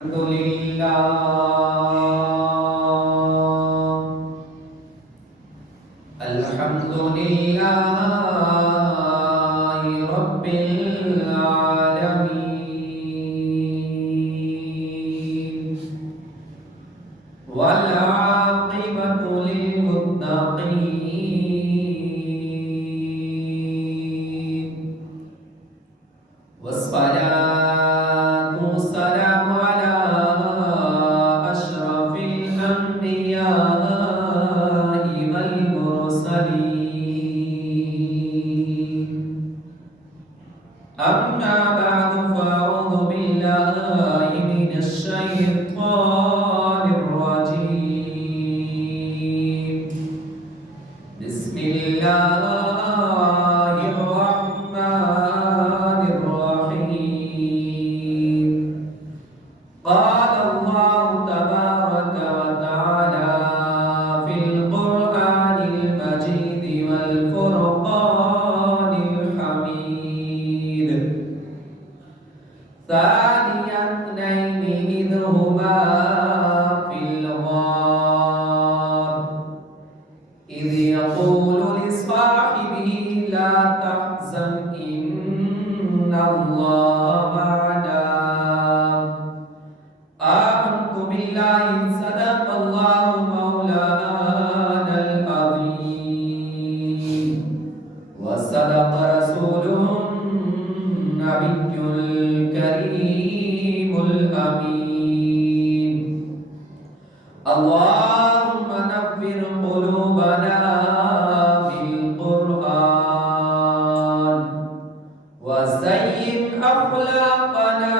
الحمد لله رب العالمين والعاقبة للمتقين والصلاة والسلام على أشرف الأنبياء والمرسلين أما بعد فأعوذ بالله من الشيطان الرجيم بسم الله الرحمن الرحيم قال الله تبارك وتعالى في القرآن المجيد والفرقان الحميد ثاني اثنين إذ هما في الغار إذ يقول لصاحبه لا تحزن إن الله معنا آمنت بالله صدق الله مولانا العظيم وصدق رسوله النبي الكريم الأمين اللهم نور قلوبنا بالقرآن وزين أخلاقنا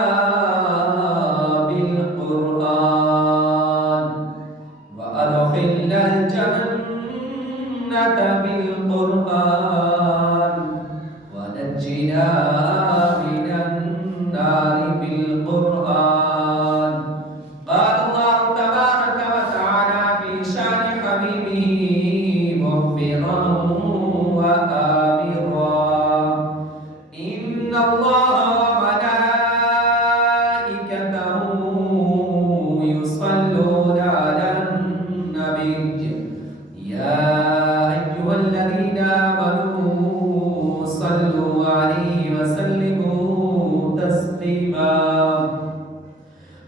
بالقرآن وأدخلنا الجنة بالقرآن ونجنا من النار بالقرآن قال الله تبارك وتعالى في شان حبيبه مخبرا وآمرا إن الله وملائكته يصلون على النبي يا أيها الذين آمنوا صلوا عليه وسلموا تسليما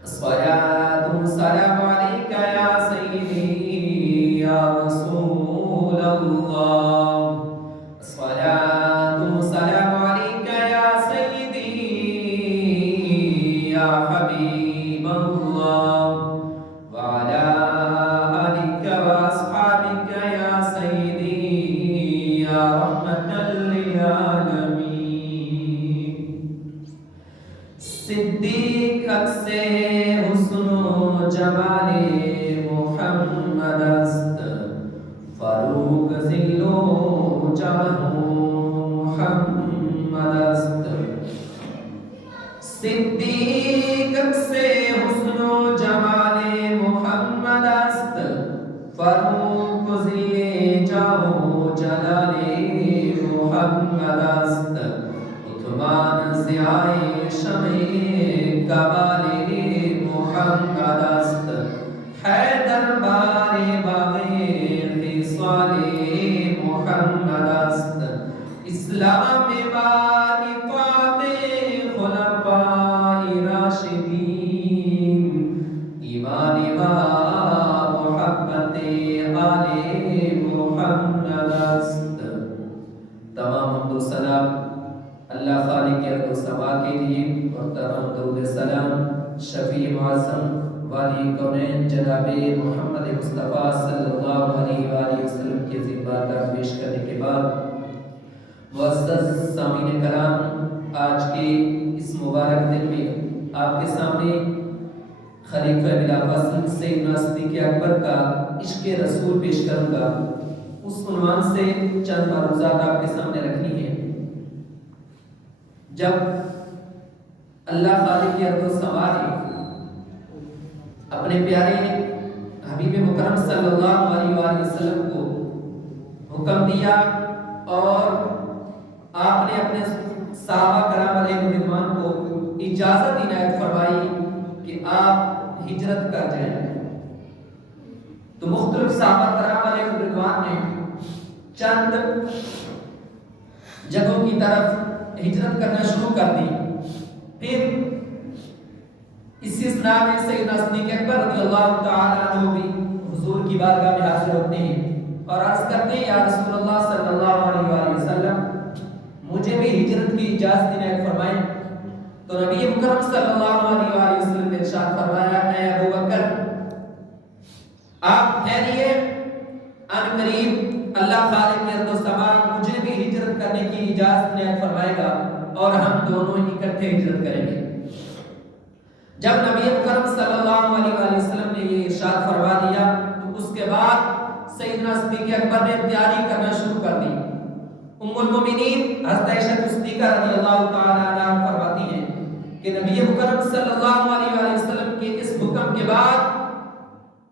الصلاة والسلام عليك يا سيدي يا رسول الله الصلاة والسلام عليك يا سيدي يا حبيب الله وعلى آلك وأصحابك يا سيدي يا رحمة للعالمين صدیق سے حسن و جمال محمد است فاروق ذل و جاه محمد است صدیق سے حسن و جمال محمد است فاروق ذل جاه جلال محمد است عثمان ضیاء شمع کمال محمد است حیدر بار باغ خصال محمد است اسلام بار اطاعت خلفاء راشدین ایمان و محبت آل محمد است تمام حمد و سلام اللہ خالق ارض و سما کے لیے اور تمام درود سلام شفیع معظم والی کونین جناب محمد مصطفیٰ صلی اللہ علیہ وآلہ وسلم کی عظیم بارگاہ پیش کرنے کے بعد معزز سامعین کرام آج کے اس مبارک دن میں آپ کے سامنے خلیفہ بلا فاصل سیدنا صدیق اکبر کا عشق رسول پیش کروں گا اس عنوان سے چند معروضات آپ کے سامنے رکھنی ہے جب اللہ خالق ارض و سما نے اپنے پیارے حبیب مکرم صلی اللہ علیہ وآلہ وسلم کو حکم دیا اور آپ نے اپنے صحابہ کرام علیہ رضوان کو اجازت عنایت فرمائی کہ آپ ہجرت کر جائیں۔ تو مختلف صحابہ کرام علیہ رضوان نے چند جگہوں کی طرف ہجرت کرنا شروع کر دی۔ پھر اسی اسنا میں سیدنا صدیق اکبر رضی اللہ تعالی عنہ بھی حضور کی بارگاہ میں حاضر ہوتے ہیں اور عرض کرتے ہیں یا رسول اللہ صلی اللہ علیہ وآلہ وسلم مجھے بھی ہجرت کی اجازت عنایت فرمائیں۔ تو نبی مکرم صلی اللہ علیہ وآلہ وسلم نے ارشاد فرمایا اے ابو بکر آپ ٹھہریے، ان قریب اللہ خالق ارض و سما مجھے بھی ہجرت کرنے کی اجازت عنایت فرمائے گا اور ہم دونوں اکٹھے ہجرت کریں گے۔ جب نبی مکرم صلی اللہ علیہ وآلہ وسلم نے یہ ارشاد فرما دیا تو اس کے بعد سیدنا صدیق اکبر نے تیاری کرنا شروع کر دی۔ ام المومنین حضرت عائشہ صدیقہ رضی اللہ تعالی عنہا فرماتی ہیں کہ نبی مکرم صلی اللہ علیہ وآلہ وسلم کے اس حکم کے بعد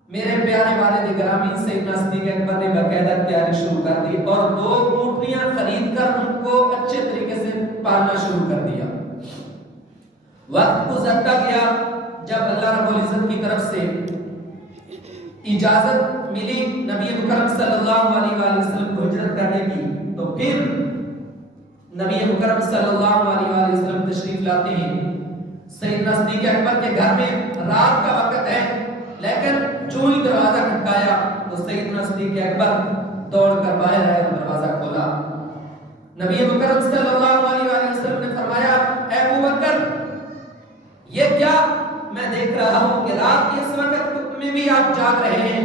میرے پیارے والد گرامی سیدنا صدیق اکبر نے باقاعدہ تیاری شروع کر دی اور 2 اونٹنیاں خرید کر ان کو اچھے طریقے سے پالنا شروع کر دیا۔ وقت گزرتا گیا، جب اللہ رب العزت کی طرف سے اجازت ملی نبی مکرم صلی اللہ علیہ وآلہ وسلم کو ہجرت کرنے کی تو پھر نبی مکرم صلی اللہ علیہ وآلہ وسلم تشریف لاتے ہیں۔ سیدنا صدیق اکبر کے گھر میں رات کا وقت ہے، لیکن جو ہی دروازہ کھٹکایا تو سیدنا صدیق اکبر دوڑ کر باہر آئے اور دروازہ کھولا۔ نبی مکرم صلی اللہ علیہ وآلہ وسلم نے فرمایا اے ابو بکر یہ کیا میں دیکھ رہا ہوں کہ رات کے اس وقت میں بھی آپ جاگ رہے ہیں؟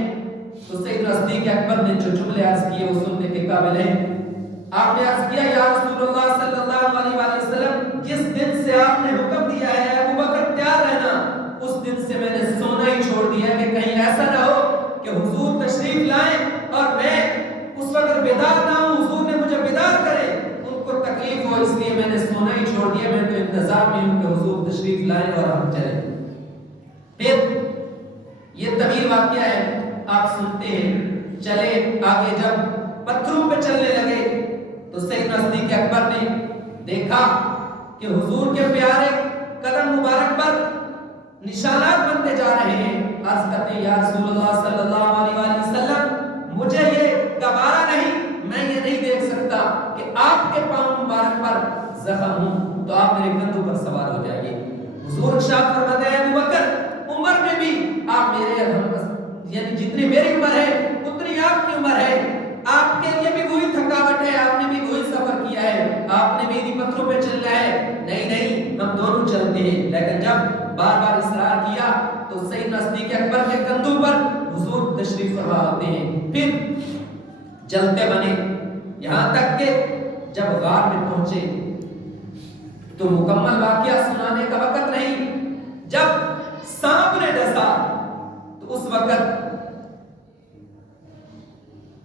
تو سیدنا صدیق اکبر نے جو جملے عرض کیے وہ سننے کے قابل ہیں۔ آپ نے عرض کیا یا رسول اللہ صلی اللہ علیہ وآلہ وسلم جس دن سے آپ نے حکم دیا ہے ابو بکر تیار رہنا اس دن سے میں نے سونا ہی چھوڑ دیا ہے کہ کہیں ایسا نہ ہو کہ حضور تشریف لائیں اور میں اس وقت بیدار نہ ہوں، حضور نے مجھے بیدار کرے ان کو تکلیف ہو، اس لیے میں نے سونا ہی چھوڑ دیا، میں تو انتظار میں ہوں کہ حضور تشریف لائیں اور ہم چلیں۔ پھر یہ طویل واقعہ ہے، آپ سنتے ہیں۔ چلے آگے جب پتھروں پہ چلنے لگے تو سیدنا صدیق اکبر نے دیکھا کہ حضور کے پیارے قدم مبارک پر نشانات بنتے جا رہے ہیں۔ عرض کرتے ہیں یا رسول اللہ صلی اللہ علیہ وآلہ وسلم مجھے یہ گوارا نہیں، میں یہ نہیں دیکھ سکتا کہ آپ کے پاؤں مبارک پر زخم ہوں، تو آپ میرے کندھوں پر سوار ہو جائیے۔ حضور ارشاد فرماتے ہیں ابو بکر عمر میں بھی آپ میرے یعنی جتنی میری عمر ہے اتنی آپ کی عمر ہے، آپ کے لیے بھی وہی تھکاوٹ ہے، آپ نے بھی وہی سفر کیا ہے، آپ نے بھی انہی پتھروں پہ چلنا ہے، نہیں ہم دونوں چلتے ہیں۔ لیکن جب بار بار اصرار کیا تو سیدنا صدیق اکبر کے کندھوں پر حضور تشریف فرما ہوتے ہیں۔ پھر چلتے بنے یہاں تک کہ جب غار میں پہنچے تو مکمل واقعہ سنانے کا وقت نہیں، جب سانپ نے ڈسا تو اس وقت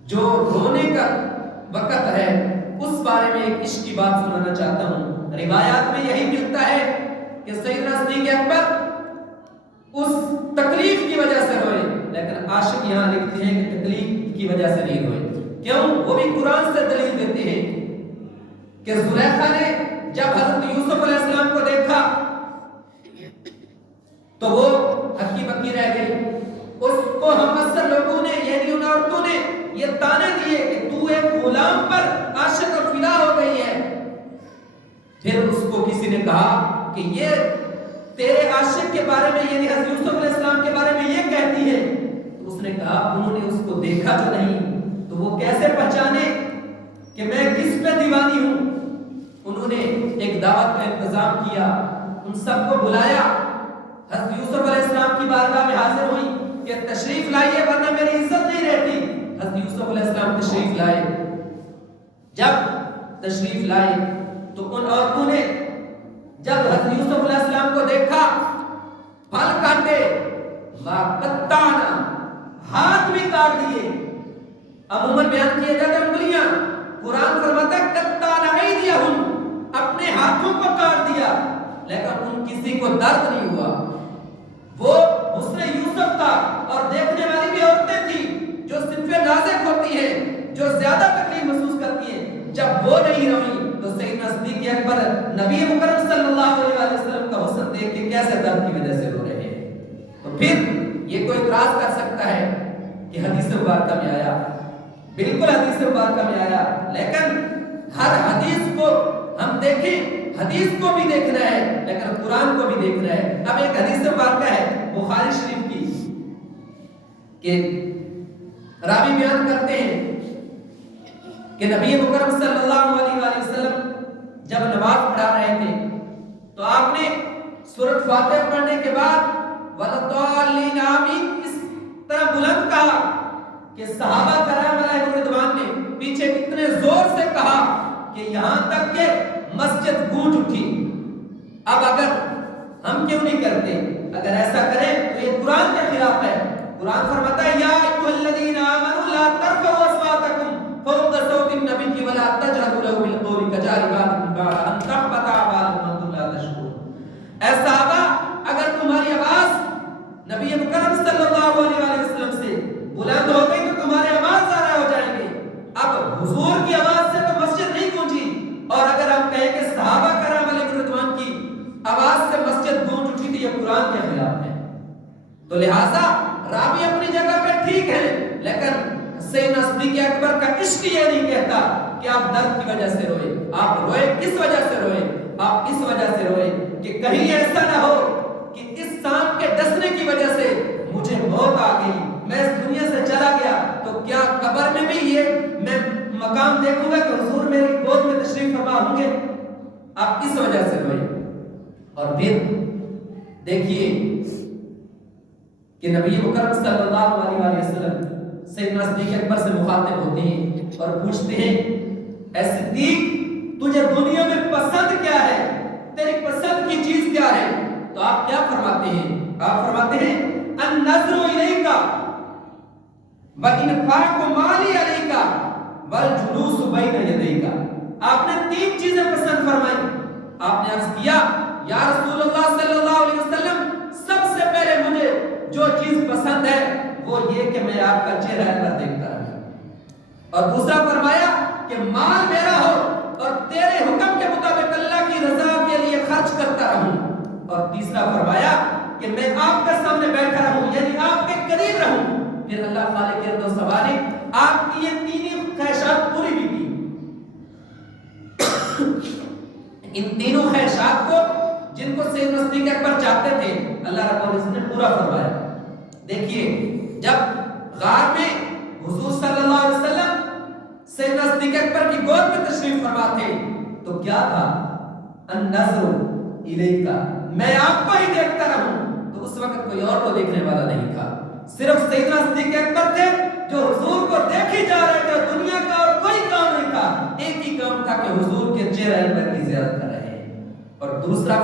جو رونے کا وقت ہے اس بارے میں ایک عشق کی بات سنانا چاہتا ہوں۔ روایات میں یہی ملتا ہے کہ سیدنا صدیق اکبر اس تکلیف کی وجہ سے روئے، لیکن عاشق یہاں لکھتے ہیں کہ تکلیف کی وجہ سے نہیں روئے۔ کیوں؟ وہ بھی قرآن سے دلیل دیتے ہیں کہ زلیخا نے جب حضرت یوسف علیہ السلام کو دیکھا تو وہ ہکی بکی رہ گئی، اس کو ہم اکثر لوگوں نے یعنی ان عورتوں نے یہ تانے دیے کہ تو ایک غلام پر عاشق اور فدا ہو گئی ہے۔ پھر اس کو کسی نے کہا کہ یہ تیرے عاشق کے بارے میں یعنی حضرت یوسف علیہ السلام کے بارے میں یہ کہتی ہے، تو اس نے کہا انہوں نے اس کو دیکھا جو نہیں تو وہ کیسے پہچانے کہ میں کس پہ دیوانی ہوں۔ انہوں نے ایک دعوت کا انتظام کیا، ان سب کو بلایا، حضرت یوسف علیہ السلام کی بارگاہ میں حاضر ہوئی کہ تشریف لائیے ورنہ میری عزت نہیں رہتی۔ حضرت یوسف علیہ السلام تشریف لائے، جب تشریف لائے تو ان عورتوں نے جب حضرت یوسف علیہ السلام کو دیکھا پھل کاٹے وَقَطَّعْنَا ہاتھ بھی کاٹ دیے۔ عموماً بیان کیے جاتے انگلیاں، قرآن فرماتا ہے قَطَّعْنَا أَيْدِيَهُمْ اپنے ہاتھوں کو کاٹ دیا، لیکن ان کسی کو درد نہیں ہوا۔ وہ حسن یوسف تھا اور دیکھنے والی بھی عورتیں تھیں جو صنف نازک ہوتی ہیں، جو زیادہ تکلیف محسوس کرتی ہیں، جب وہ نہیں روئی تو سیدنا صدیق اکبر نبی مکرم صلی اللہ علیہ وسلم کا حسن دیکھ کے کیسے درد کی وجہ سے رو رہے ہیں۔ مبارکہ میں آیا، بالکل حدیث مبارکہ میں آیا، لیکن ہر حدیث کو ہم دیکھیں، حدیث کو بھی دیکھنا ہے لیکن قرآن کو بھی دیکھنا ہے۔ اب ایک حدیث مبارکہ ہے بخاری شریف کی کہ راوی بیان کرتے ہیں کہ نبی مکرم صلی اللہ علیہ وآلہ وسلم جب نماز پڑھا رہے تھے تو آپ نے سورۃ فاتحہ پڑھنے کے بعد وَلَضَّالِّينَ آمین اس طرح بلند کہا کہ صحابہ کرام علیہ رضوان نے پیچھے اتنے زور سے کہا کہ یہاں تک کہ مسجد گونج اٹھی۔ اب اگر ہم کیوں نہیں کرتے؟ اگر ایسا کریں تو یہ قرآن کے خلاف ہے۔ قرآن فرماتا ہے یا ایھا الذین آمنوا لا ترفعوا اصواتکم فوق صوت النبی ولا تجهروا له بالقول كجهر بعضکم بعضا ان تحبط اعمالکم وانتم لا تشعرون۔ اے صحابہ اگر تمہاری آواز نبی مکرم صلی اللہ علیہ وسلم سے بلند ہو گئی تو تمہارے اعمال ضائع ہو جائیں گے۔ اب حضور کی آواز سے تو مسجد نہیں گونجی، اور اگر ہم کہیں کہ صحابہ کرام علیہ رضوان کی آواز سے مسجد گونج اٹھی تو یہ قرآن کے خلاف ہے۔ تو لہٰذا راوی اپنی جگہ پہ ٹھیک ہے، لیکن سیدنا صدیق اکبر کا عشق یہ نہیں کہتا کہ آپ درد کی وجہ سے روئے۔ آپ روئے کس وجہ سے روئے؟ آپ اس وجہ سے روئے کہ کہیں ایسا نہ ہو کہ اس سانپ کے ڈسنے کی وجہ سے مجھے موت آ گئی، میں اس دنیا سے چلا گیا تو کیا قبر میں بھی یہ میں مقام دیکھوں گا کہ حضور میری گود میں تشریف فرما ہوں گے؟ آپ اس وجہ سے روئے۔ اور پھر دیکھیے کہ نبی مکرم صلی اللہ علیہ وسلم سیدنا صدیق اکبر سے مخاطب ہوتے ہیں اور پوچھتے ہیں اے صدیق تجھے دنیا میں پسند کیا ہے؟ تیری پسند کی چیز کیا ہے؟ تو آپ کیا فرماتے ہیں؟ آپ فرماتے ہیں النظر الیک وانفاق مالی علیک والجلوس بین یدیک۔ آپ نے تین چیزیں پسند فرمائی۔ آپ نے عرض کیا یا رسول اللہ صلی اللہ علیہ وسلم سب سے پہلے مجھے جو چیز پسند ہے وہ یہ کہ میں آپ کا چہرہ پر دیکھتا رہوں، اور دوسرا فرمایا کہ مال میرا ہو اور تیرے حکم کے مطابق اللہ کی رضا کے لیے خرچ کرتا رہوں، اور تیسرا فرمایا کہ میں آپ کے سامنے بیٹھا رہوں یعنی آپ کے قریب رہوں۔ پھر اللہ خالق ارض و سما نے آپ کی یہ تینوں خواہشات پوری بھی کی۔ ان تینوں خواہشات کو جن کو سیدنا صدیق اکبر چاہتے تھے اللہ رب العزت نے پورا فرمایا۔ دیکھیے جب غار میں حضور صلی اللہ علیہ وسلم سیدنا صدیق اکبر کی گود میں تشریف فرما تھے تو کیا تھا؟ النظر الیک، میں آپ کو ہی دیکھتا رہوں۔ تو اس وقت کوئی اور کو دیکھنے والا نہیں تھا، صرف سیدنا صدیق اکبر تھے جو حضور کو دیکھے جا رہے تھے، دنیا کا اور کوئی کام نہیں تھا، ایک ہی کام تھا کہ حضور کے چہرے انور کی زیارت کر رہے ہیں۔ اور دوسرا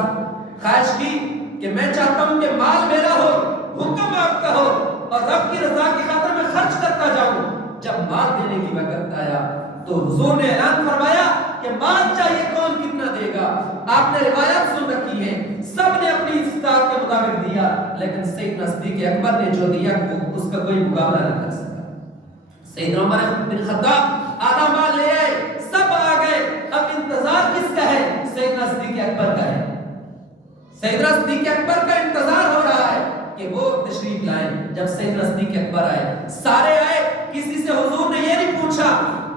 خواہش کی کہ میں چاہتا ہوں کہ مال میرا ہو، حکم آپ کا ہو اور رب کی رضا کی خاطر میں خرچ کرتا جاؤں۔ جب مال دینے کی وقت آیا تو حضور نے اعلان فرمایا کہ مال چاہیے کون کتنا دے گا۔ آپ نے روایات سن رکھی ہے، سب نے اپنی استطاعت کے مطابق دیا، لیکن سیدنا صدیق اکبر نے جو دیا اس کا کوئی مقابلہ نہ کر سکا۔ سیدنا عمر بن خطاب آدھا مال لے آئے، سب آ گئے، اب انتظار کس کا ہے؟ سیدنا صدیق اکبر کا ہے۔ سیدنا صدیق اکبر کا انتظار ہو رہا ہے کہ وہ تشریف لائیں۔ جب سیدنا صدیق اکبر آئے، سارے آئے، کسی سے حضور نے یہ نہیں پوچھا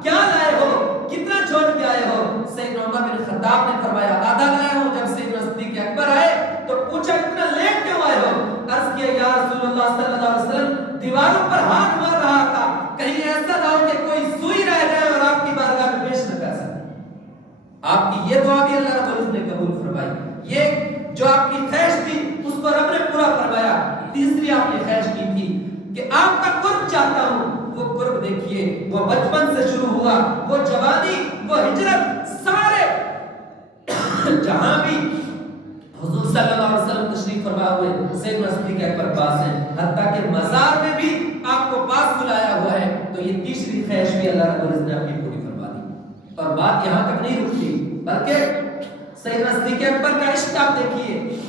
کیا لائے ہو، کتنا چھوڑ کے آئے ہو۔ سیدنا عمر بن خطاب نے فرمایا آدھا لایا ہوں۔ جب سیدنا صدیق اکبر آئے تو پوچھا اتنا لیٹ کیوں آئے ہو؟ عرض کیا یا رسول اللہ صلی اللہ علیہ وسلم دیواروں پر ہاتھ مار رہا تھا، کہیں ایسا نہ ہو کہ کوئی سوئی رہ جائے اور آپ کی بارگاہ میں پیش نہ کر سکے۔ آپ کی یہ دعا بھی اللہ رب العزت نے قبول فرمائی، یہ جو آپ کی خواہش تھی اس کو رب نے پورا فرمایا۔ تیسری آپ نے خواہش کی تھی کہ آپ کا قرب چاہتا ہوں، وہ قرب دیکھیے، وہ بچپن سے شروع ہوا، وہ جوانی، وہ ہجرت، سارے جہاں بھی حضور صلی اللہ علیہ وسلم تشریف فرما ہوئے سیدنا صدیق اکبر پاس ہیں، حتیٰ کہ مزار میں بھی آپ کو پاس بلایا ہوا ہے۔ تو یہ تیسری خواہش بھی اللہ رب العزت نے اپنی پوری فرما دی۔ اور بات یہاں تک نہیں رکتی، بلکہ سیدنا صدیق اکبر کا عشق آپ دیکھیے،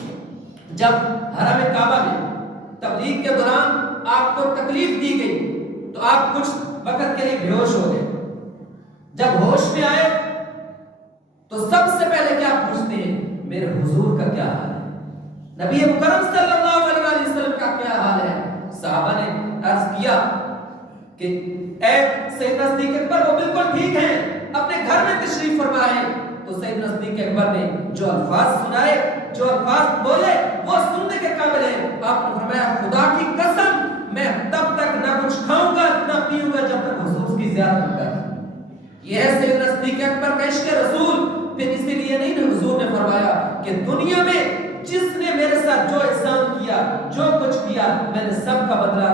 جب حرم کعبہ میں تبلیغ کے دوران آپ کو تکلیف دی گئی تو آپ کچھ وقت کے لیے بے ہوش ہو گئے۔ جب ہوش میں آئے تو سب سے پہلے کیا پوچھتے ہیں؟ میرے حضور کا کیا حال ہے، نبی مکرم صلی اللہ علیہ وسلم کا کیا حال ہے؟ صحابہ نے عرض کیا کہ اے سیدنا صدیق اکبر وہ بالکل ٹھیک ہیں، اپنے گھر میں تشریف فرمائے. تو سیدنا صدیق اکبر نے جو الفاظ سنائے، جو الفاظ بولے، وہ سننے کے قابل ہے. آپ نے فرمایا خدا کی قسم میں تب تک نہ کچھ کھاؤں گا نہ پیوں گا جب تک حضور کی زیارت نہ کروں. یہ ہے سیدنا صدیق اکبر کا عشق رسول. پھر اسی لیے نہیں حضور نے فرمایا کہ دنیا میں جس نے میرے ساتھ جو احسان کیا، جو کچھ کیا، میں نے سب کا بدلہ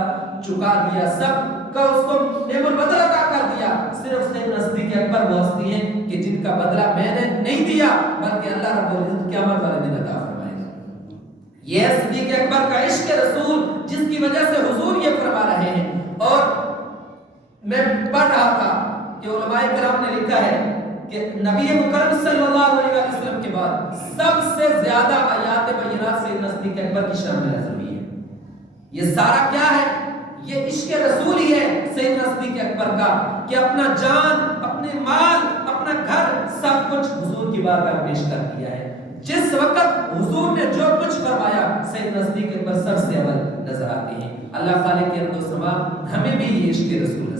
چکا دیا، سب کا اس کو نعم البدل عطا کر دیا. صرف سیدنا صدیق اکبر وہ ہستی ہیں کہ جن کا بدلہ میں نے نہیں دیا بلکہ اللہ رب العزت قیامت والے دن عطا فرمائے گا. یہ ہے صدیق اکبر کا عشق رسول جس کی وجہ سے حضور یہ فرما رہے ہیں. اور میں پڑھ رہا تھا کہ علماء کرام نے لکھا ہے کہ نبی مکرم صلی اللہ علیہ وسلم کے بعد سب سے زیادہ آیات بینات سیدنا صدیق اکبر کی شان میں نازل ہوئی ہے. یہ سارا کیا ہے؟ یہ عشق رسول ہی ہے سیدنا صدیق اکبر کا کہ اپنا جان، اپنے مال، اپنا گھر سب کچھ حضور کی بارگاہ میں پیش کر دیا ہے. جس وقت حضور نے جو کچھ فرمایا سیدنا صدیق اکبر سب سے اول نظر آتے ہیں. اللہ خالق کی رحمت و سما ہمیں بھی یہ عشق رسول